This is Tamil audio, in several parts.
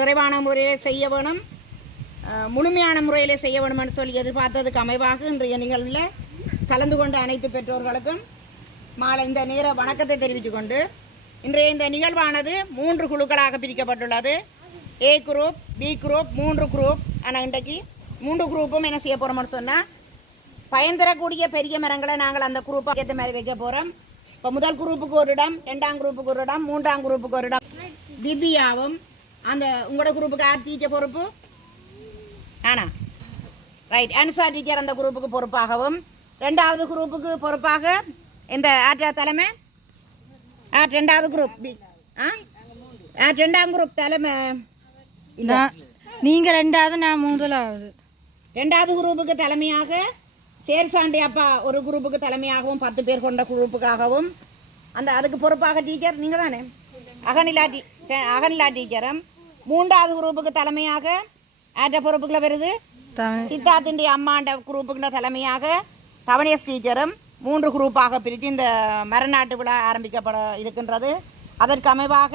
நிறைவான முறையில் செய்ய வேணும், முழுமையான முறையில் செய்ய வேணும்னு சொல்லி எதிர்பார்த்ததுக்கு அமைவாக இன்றைய நிகழ்வில் கலந்து கொண்ட அனைத்து பெற்றோர்களுக்கும் மாலை இந்த நேர வணக்கத்தை தெரிவித்துக் கொண்டு, இன்றைய இந்த நிகழ்வானது 3 குழுக்களாக பிரிக்கப்பட்டுள்ளது. A group, B group, 3 group. ஆனால் இன்றைக்கு 3 குரூப்பும் என்ன செய்ய போகிறோம்னு சொன்னால், பயன் தரக்கூடிய பெரிய மரங்களை நாங்கள் அந்த குரூப்பை ஏற்ற மாதிரி வைக்க போகிறோம். இப்போ முதல் குரூப்புக்கு ஒரு இடம், 2ஆம் குரூப்புக்கு ஒரு இடம், 3ஆம் குரூப்புக்கு ஒரு இடம். திவ்யாவும் அந்த உங்களோட குரூப்புக்கு யார் டீச்சர் பொறுப்பு? ஆனா ரைட், அனுசா டீச்சர் அந்த குரூப்புக்கு பொறுப்பாகவும், 2வது குரூப்புக்கு பொறுப்பாக இந்த ஆற்ற தலைமை 2வது குரூப் பி 2ஆம் குரூப் தலைமை இல்லை, நீங்கள் 2வது, நான் 3வது. 2வது குரூப்புக்கு தலைமையாக சேர்சாண்டி அப்பா ஒரு குரூப்புக்கு தலைமையாகவும் 10 பேர் கொண்ட குரூப்புக்காகவும் அதுக்கு பொறுப்பாக டீச்சர் நீங்கள் தானே, அகனிலா டீச்சரும். 3வது குரூப்புக்கு தலைமையாக ஆற்ற பொறுப்புகளை வருது சித்தார்த்திண்டி அம்மாண்ட குரூப்புகளை தலைமையாக தவணியஸ் டீச்சரும் 3 குரூப்பாக பிரித்து இந்த மரநாட்டு விழா ஆரம்பிக்கப்பட இருக்கின்றது. அதற்கு அமைவாக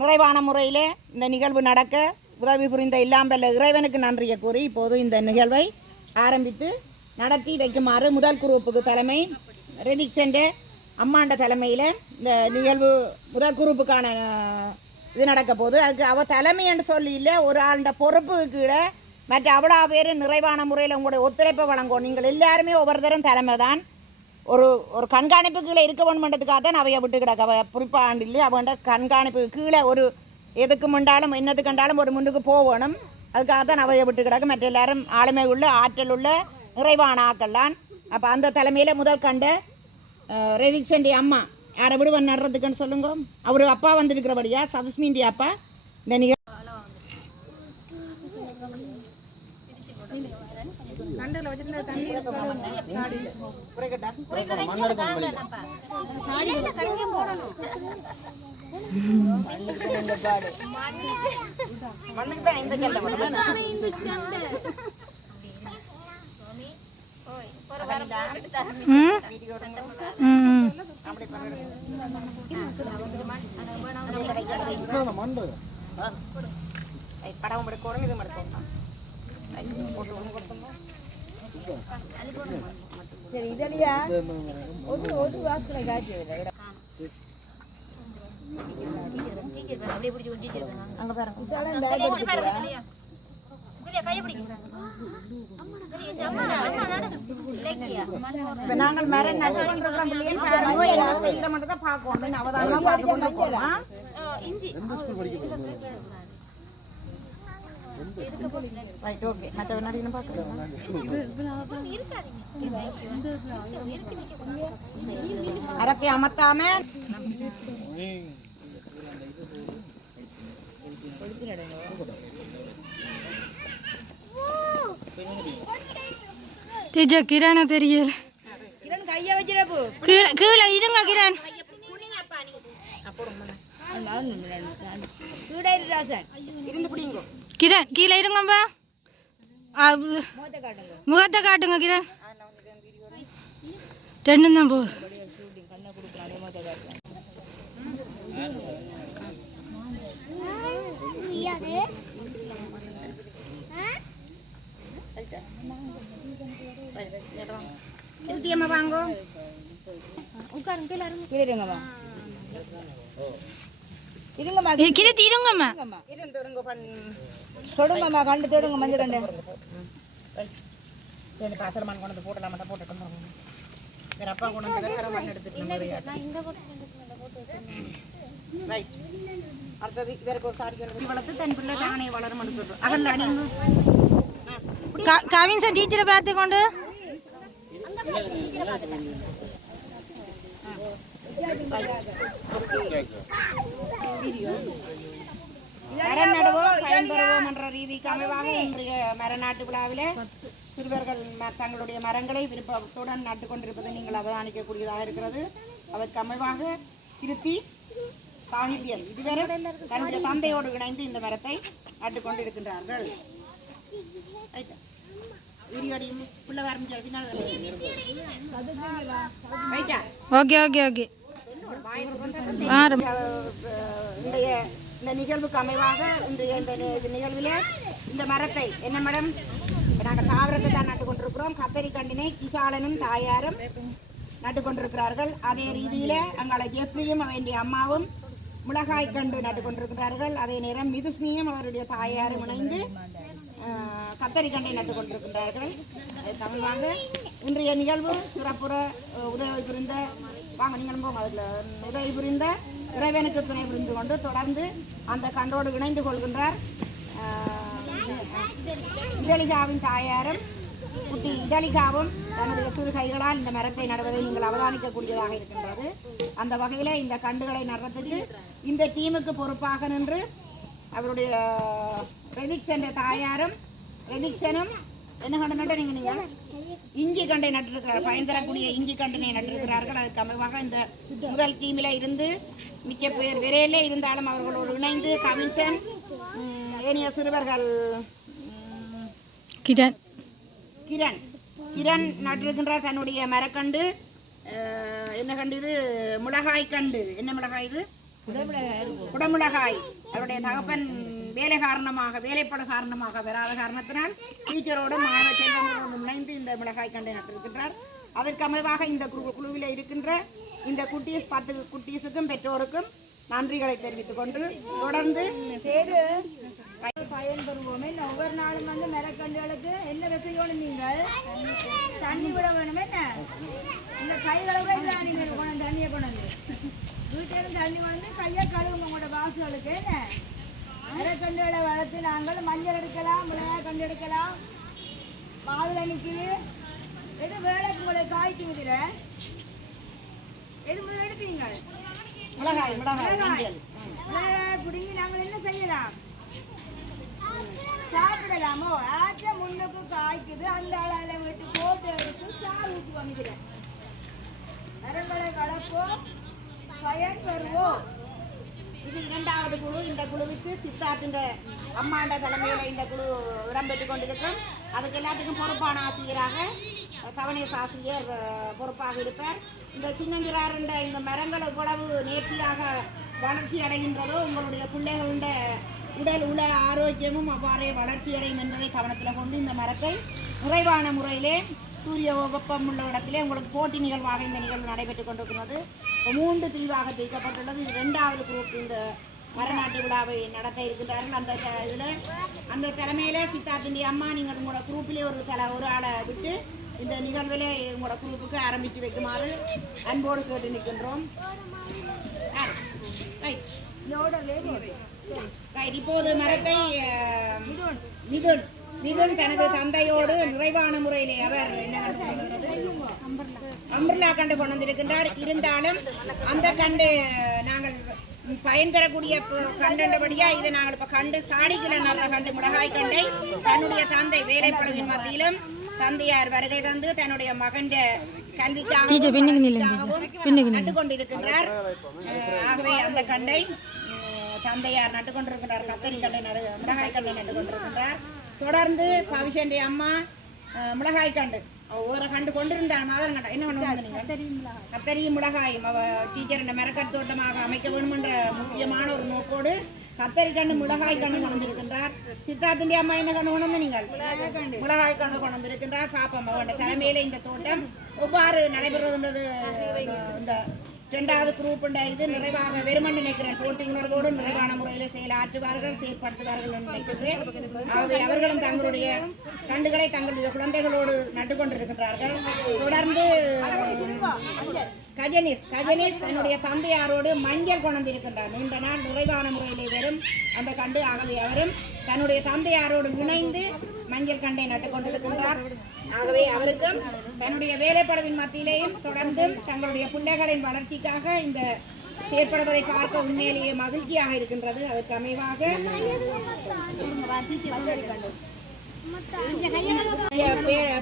நிறைவான முறையில் இந்த நிகழ்வு நடக்க உதவி புரிந்த இல்லாம்பல்ல இறைவனுக்கு நன்றியை கூறி இப்போது இந்த நிகழ்வை ஆரம்பித்து நடத்தி வைக்குமாறு முதல் குரூப்புக்கு தலைமை ரெதிக் சென்ற அம்மாண்ட தலைமையில் இந்த நிகழ்வு முதல் குரூப்புக்கான இது நடக்க போது அதுக்கு அவள் தலைமை என்று சொல்லி இல்லை, ஒரு ஆளுட பொறுப்பு கீழே மற்ற அவ்வளோ பேர் நிறைவான முறையில் உங்களுடைய ஒத்துழைப்பை வழங்கும். நீங்கள் எல்லாருமே ஒவ்வொரு தரம் தலைமை தான் ஒரு கண்காணிப்பு கீழே இருக்க வேணுமென்றதுக்காக தான் அவையை விட்டு கிடக்க. அவள் குறிப்பாக ஆண்டு இல்லை, அவன்ட கண்காணிப்பு கீழே ஒரு எதுக்கு முண்டாலும் என்னது கண்டாலும் ஒரு முன்னுக்கு போகணும். அதுக்காக தான் அவையை விட்டு கிடக்கு. மற்ற எல்லாரும் ஆளுமை உள்ள ஆற்றல் உள்ள நிறைவான ஆக்கள்லாம். அப்போ அந்த தலைமையில் முதல் கண்ட ரெதிக் செண்டி அம்மா யாரை விடுவன் நடுறதுக்குன்னு சொல்லுங்க. அவர் அப்பா வந்திருக்கிறபடியா சதுஷ்மிண்டி அப்பா இந்த நிகழ்வு படம் எடுக்கணும், இது எடுக்கணும். சரி இதழியா ஒரு வாசனை காட்சி அங்கே பாருங்க. நாங்கள் மரம் நட்டு கொண்டிருக்கிறோம் பிள்ளைங்க பாருங்க, என்ன செய்யற மட்டும் தான் பார்க்கணும். அவதானமா பார்த்து கொண்டு போகலாம். Right, okay. மற்ற வினாடி பார்க்கலாம். அரத்தை அமர்த்தாம டீச்சர் கிரணா தெரியல. கிரண் கையை வச்சிடப்போ கீழே இருங்க கிரண். இருந்து பிடிங்க கிரண், கீழே இருங்கப்பா. முகத்தை காட்டுங்க கிரண். 2 தான் போகுது. திருத்தியம்மா வாங்கோ, உட்காருங்க. இருங்கம்மா, இருங்கம்மா, கிருத்தி இருங்கம்மா, தொடுங்கம்மா, கண்டு தொடுங்க. மஞ்சள் கண்டு பாசரமான கொண்டு போட்டலாம் மட்டும் போட்டுட்டோம். வேற அப்பா கொண்டு எடுத்துட்டு அடுத்தது இவருக்கு ஒரு சாரி வளர்த்து தன் பிள்ளை தானே வளரும் எடுத்துட்டோம். அகல் அடிங்க. கவின் சார் டீச்சரை பார்த்து கொண்டு மரம் நடுவோம் பயன்பெறுவோம் என்ற ரீதிக்கு அமைவாக இன்றைய மரநாட்டு விழாவில் சிறுவர்கள் தங்களுடைய மரங்களை விருப்பத்துடன் நட்டு கொண்டிருப்பதை நீங்கள் அவதானிக்கக்கூடியதாக இருக்கிறது. அதற்கு அமைவாக திருத்தி சாகித்யம் இதுவரை தன்னுடைய தந்தையோடு இணைந்து இந்த மரத்தை நட்டுக்கொண்டு இருக்கின்றார்கள். Okay okay okay. இந்த நிகழ்வுக்கு அமைவாக இன்றைய இந்த நிகழ்வில் இந்த மரத்தை என்ன மேடம் நாங்கள் தாவரத்தை தான் நட்டு கொண்டிருக்கிறோம். கத்தரி கண்டினை கிசாலனும் தாயாரும் நட்டு கொண்டிருக்கிறார்கள். அதே ரீதியில் அங்கால ஜெப்ரியும் அவருடைய அம்மாவும் மிளகாய் கண்டு நட்டு கொண்டிருக்கிறார்கள். அதே நேரம் மிதுஸ்மியும் அவருடைய தாயாரும் இணைந்து கத்தரி கண்டை நட்டு கொண்டிருக்கின்றார்கள். தமிழ்வாங்க இன்றைய நிகழ்வு சிறப்புற உதவி புரிந்த வாங்க நீங்களும் போங்க அதில் உதவி புரிந்த இறைவனுக்கு துணை புரிந்து கொண்டு தொடர்ந்து அந்த கண்டோடு இணைந்து கொள்கின்றார் இதழிகாவின் தாயாரும் குட்டி இதழிகாவும் தன்னுடைய சிறு கைகளால் இந்த மரத்தை நடுவதை நீங்கள் அவதானிக்கக்கூடியதாக இருக்கின்றது. அந்த வகையில் இந்த கண்டுகளை நடுறதுக்கு இந்த டீமுக்கு பொறுப்பாக நின்று அவருடைய ரெதிக்ஸ் என்ற தாயாரும் ரெதிக்ஷனும் என்ன கண்டு நட்டு நீங்கள் இஞ்சி கண்டை நட்டிருக்கிறார். பயன் தரக்கூடிய இஞ்சி கண்டினை நட்டிருக்கிறார்கள். அதுக்கு அமைவாக இந்த முதல் டீமில் இருந்து மிக்க பேர் விரையிலே இருந்தாலும் அவர்களோடு இணைந்து கமிஷன் ஏனைய சிறுவர்கள் கிரண் கிரண் கிரண் நட்டிருக்கின்றார் தன்னுடைய மரக்கண்டு. என்ன கண்டு இது மிளகாய் கண்டு. என்ன மிளகாய் இது? குடமிளகாய். அவருடைய தகப்பன் வேலைப்பட காரணமாக வராத காரணத்தினால் டீச்சரோடு மாணவ செல்வங்களோடு இணைந்து இந்த மிளகாய் கண்டை நட்டிருக்கின்றார். அதற்கு அமைவாக இந்த குழுவில் இருக்கின்ற இந்த குட்டீஸ் 10 குட்டீஸுக்கும் பெற்றோருக்கும் நன்றிகளை தெரிவித்துக் கொண்டு தொடர்ந்து பயன்பெறுவோமே. ஒவ்வொரு நாளும் வந்து மரக்கண்டுகளுக்கு என்ன செய்யணும்? நீங்கள் தண்ணி விட வேணும். என்ன இந்த கைகளை விட இல்லை, நீங்கள் கொண்டு தண்ணியை கொண்டு வீட்டிலும் தண்ணி வந்து கையை கழுவுங்க உங்களோட வாசுகளுக்கு. என்ன மரக்கண்டுகளை வளர்த்து நாங்கள் மஞ்சள் எடுக்கலாம், மிளகாய் கண்டு எடுக்கலாம், மாதுளை நிற்குது. எது வேலைக்கு உங்களை காய்க்குதுல எது எடுப்பீங்க? மிளகாய் பிடுங்கி நாங்கள் என்ன செய்யலாம்? சாப்பிடலாமோ? ஆச்ச முன்னுக்கு காய்க்குது, அந்த அளவுல விட்டு போட்டு எடுத்து சாறு ஊற்றி வந்துக்கிறேன். மரங்களை வளர்ப்போம், பயன் பெறுவோம். இது இரண்டாவது குழு. இந்த குழுவுக்கு சித்தார்த்தின் அம்மாண்ட தலைமையில் இந்த குழு இடம்பெற்றுக் கொண்டிருக்கும். அதுக்கு எல்லாத்துக்கும் பொறுப்பான ஆசிரியராக கவனேஷ் ஆசிரியர் பொறுப்பாக இருப்பார். இந்த சின்னஞ்சிறாருண்ட இந்த மரங்கள் எவ்வளவு நேர்த்தியாக வளர்ச்சி அடைகின்றதோ உங்களுடைய பிள்ளைகள உடல் உள்ள ஆரோக்கியமும் அவ்வாறே வளர்ச்சி அடையும் என்பதை கவனத்தில் கொண்டு இந்த மரத்தை நிறைவான முறையிலே சூரிய வெப்பம் உள்ள இடத்திலே உங்களுக்கு போட்டி நிகழ்வாக இந்த நிகழ்வு நடைபெற்றுக் கொண்டிருக்கிறது. 3 பிரிவாக பிரிக்கப்பட்டுள்ளது. இது 2வது குரூப் இந்த மரநாட்டு விழாவை நடத்த இருக்கின்றார்கள். அந்த இதில் அந்த தலைமையில் சித்தார்த்தின் அம்மா நீங்கள் உங்களோட குரூப்பிலே ஒரு ஆளை விட்டு இந்த நிகழ்விலே உங்களோட குரூப்புக்கு ஆரம்பித்து வைக்குமாறு அன்போடு கேட்டு நிற்கின்றோம். இப்போது மரத்தை மிதுன் தனது தந்தையோடு நிறைவான முறையிலே அவர் அம்பர்லா கண்டு கொண்டு வந்திருக்கின்றார். இருந்தாலும் அந்த கண்டு நாங்கள் பயன் தரக்கூடிய கண்டபடியா இதை நாங்கள் இப்ப கண்டு சாடிக்கிழ நல்ல கண்டு மிளகாய் கண்டை தன்னுடைய தந்தை வேலைப்பளவின் மத்தியிலும் தந்தையார் வருகை தந்து தன்னுடைய மகன் கல்விக்காகவும் நட்டு கொண்டிருக்கின்றார். ஆகவே அந்த கண்டை தந்தையார் நட்டு கொண்டிருக்கிறார். கத்தரி கண்டை மிளகாய் கண்டை நட்டு கொண்டிருக்கின்றார். தொடர்ந்து பவிஷன் அம்மா மிளகாய் கண்டு ஒரு கண்டு கொண்டிருந்தார். மாதம் கண்டா என்ன பண்ணுவாங்க நீங்க? கத்தரி மிளகாய் டீச்சர் மரக்கற் தோட்டமாக அமைக்க வேண்டும் என்ற முக்கியமான ஒரு நோக்கோடு கத்தரி கண்டு மிளகாய் கண்டு கொண்டிருக்கின்றார். சித்தார்த்தின் அம்மா என்ன கண்டு கொண்டு நீங்கள்? மிளகாய் கண்டு கொண்டிருக்கின்றார். பாப்பம் அவருடைய தலைமையில இந்த தோட்டம் எவ்வாறு நடைபெறுகின்றது இந்த 2வது குரூப் இது நிறைவாக வெறுமன் நினைக்கிறேன். போட்டியினர்களோடு நிறைவான முறையில் செயலாற்றுவார்கள், செயற்படுத்துவார்கள் என்று நினைக்கிறேன். ஆகவே அவர்களும் தங்களுடைய கண்டுகளை தங்களுடைய குழந்தைகளோடு நட்டு கொண்டிருக்கின்றார்கள். தொடர்ந்து கஜனீஸ் தன்னுடைய தந்தையாரோடு மஞ்சள் கொண்டிருக்கின்றார். நீண்ட நாள் நிறைவான முறையிலே வரும் அந்த கண்டு. ஆகவே அவரும் தன்னுடைய தந்தையாரோடு இணைந்து மஞ்சள் கண்டை நட்டு கொண்டிருக்கின்றார். ஆகவே அவருக்கும் தன்னுடைய வேலைப்பளவின் மத்தியிலேயும் தொடர்ந்து தங்களுடைய பிள்ளைகளின் வளர்ச்சிக்காக இந்த செயற்படுவதை பார்க்க உண்மையிலேயே மகிழ்ச்சியாக இருக்கின்றது. அதற்கு அமைவாக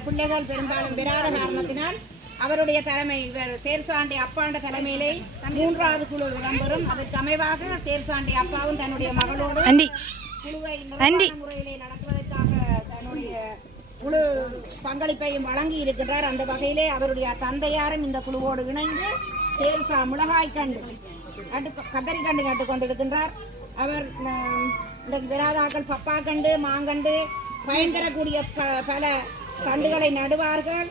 பிள்ளைகள் பெரும்பாலும் பெறாத காரணத்தினால் அவருடைய தலைமை சேர்சாண்டி அப்பாண்ட தலைமையிலே 3வது குழு இடம்பெறும். அதற்கு அமைவாக சேர்சாண்டி அப்பாவும் தன்னுடைய மகளோடு குழுவை முறையிலே நடத்துவதற்காக தன்னுடைய குழு பங்களிப்பையும் வழங்கி இருக்கின்றார். அந்த வகையிலே அவருடைய தந்தையாரும் இந்த குழுவோடு இணைந்து சேர்சா மிளகாய் கண்டு கத்தரி கண்டு நட்டு கொண்டிருக்கின்றார். அவர் இன்றைக்கு விராதாக்கள் பப்பா கண்டு மாங்கண்டு பயன் தரக்கூடிய பல கண்டுகளை நடுவார்கள்,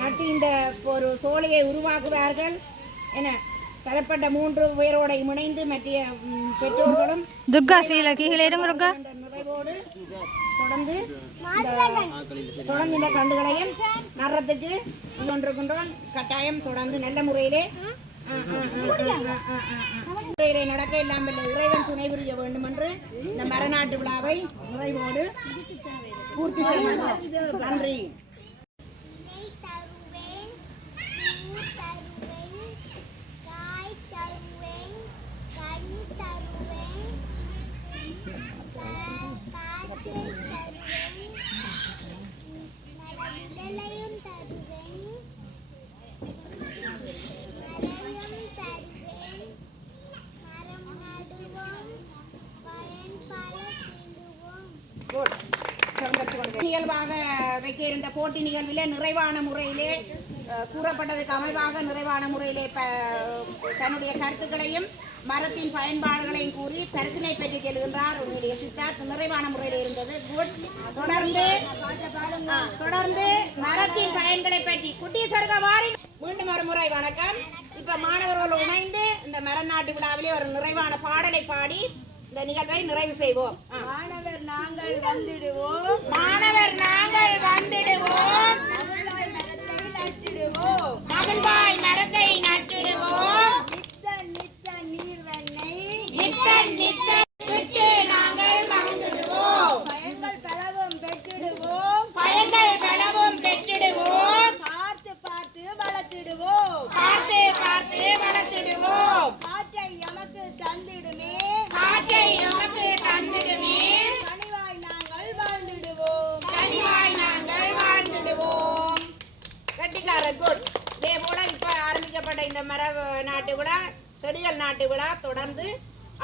நட்டு இந்த ஒரு சோலையை உருவாக்குவார்கள் என தரப்பட்ட 3 பேரோட இணைந்து மற்ற பெற்றோர்களும் துர்கா ஸ்ரீல கீழே இருங்க நிறைவோடு தொடர்ந்து இந்த கண்டுகளையும் நடுறதுக்கு கொண்டிருக்கின்றோம். கட்டாயம் தொடர்ந்து நல்ல முறையிலே நடக்க இல்லாமல் இறைவன் துணை புரிய வேண்டும் என்று இந்த மரநாட்டு விழாவை நிறைவோடு பூர்த்தி செய்வோம். நன்றி. நிகழ்வாக வைக்க இருந்த போட்டி நிகழ்விலே நிறைவான முறையிலே கூறப்பட்டதுக்கு அமைவாக நிறைவான முறையிலே தன்னுடைய கருத்துக்களையும் மரத்தின் பயன்பாடுகளையும் கூறி பரிசினை பெற்று செல்கின்றார் உன்னுடைய சித்தார்த். நிறைவான முறையில் இருந்தது. தொடர்ந்து மரத்தின் பயன்களை பற்றி குட்டீஸ்வர்க வாரி மீண்டும் ஒரு முறை வணக்கம். இப்ப மாணவர்கள் இணைந்து இந்த மரநாட்டு விழாவிலே ஒரு நிறைவான பாடலை பாடி இந்த நிகழ்வை நிறைவு செய்வோம். மாணவர் நாங்கள் வந்திடுவோம், மாணவர் நாங்கள் வந்திடுவோம், மகிழ்வாய் மரத்தை நட்டிடுவோம், நித்த நீர்வெண்ணை நித்த விட்டு நாங்கள் மகிழ்ந்திடுவோம், பயன்கள் பலவும் பெற்றிடுவோம், பயன்கள் பலவும் பெற்றிடுவோம், பார்த்து பார்த்து வளர்த்திடுவோம், பார்த்து பார்த்து வளர்த்திடுவோம், காற்றை எமக்கு தந்திடுமே, காற்றை எமக்கு தந்திடுமே, கனிவாய் நாங்கள் வாழ்ந்திடுவோம், கனிவாய் நாங்கள் வாழ்ந்திடுவோம். கட்டிக்காரர் குட். இதே போல இப்ப ஆரம்பிக்கப்பட்ட இந்த மர நாட்டு விழா, செடிகள் நாட்டு விழா தொடர்ந்து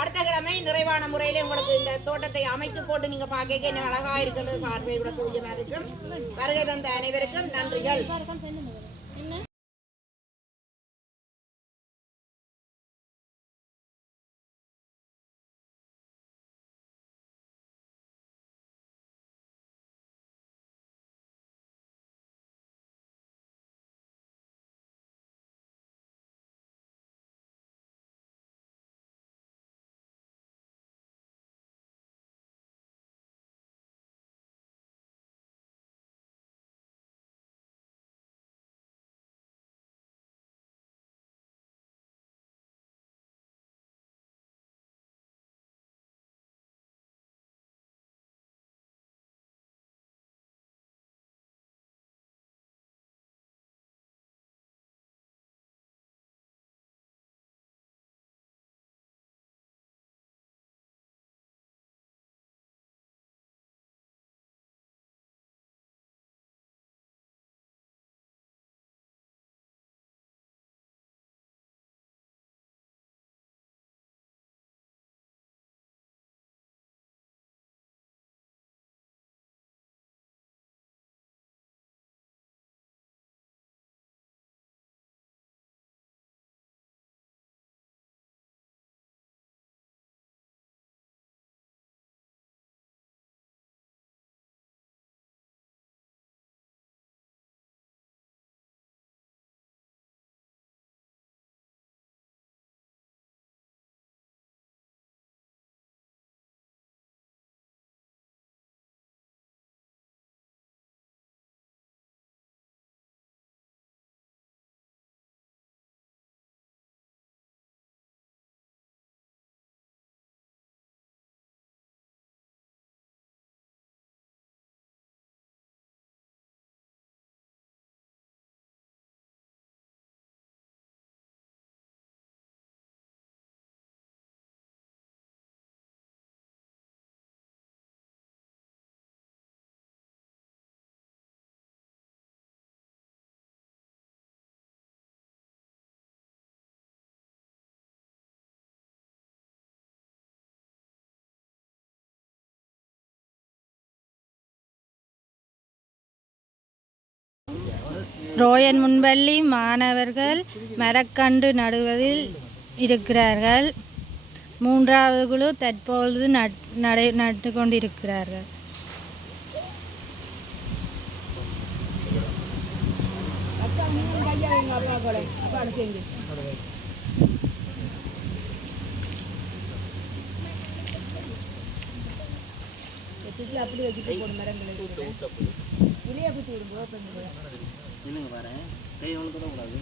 அடுத்த கிழமை நிறைவான முறையில உங்களுக்கு இந்த தோட்டத்தை அமைத்து போட்டு நீங்க பார்க்க என்ன அழகா இருக்கிறது, பார்வை கூடிய மாதிரி இருக்கும். வருகை தந்த அனைவருக்கும் நன்றிகள். ரோயன் முன்பள்ளி மாணவர்கள் மரக்கன்று நடுவதில் இருக்கிறார்கள். மூன்றாவது குழு தற்பொழுது நட்டு கொண்டிருக்கிறார்கள். அப்பா நீங்கள் கையா எங்கள் அப்பா கூட அப்பா செஞ்சு அப்படி வச்சுட்டு போடும் மரங்களை இலையா குத்தி விடுங்க ஓப்பன் இல்லைங்க பாரு கை ஒன்று கூட கூடாது.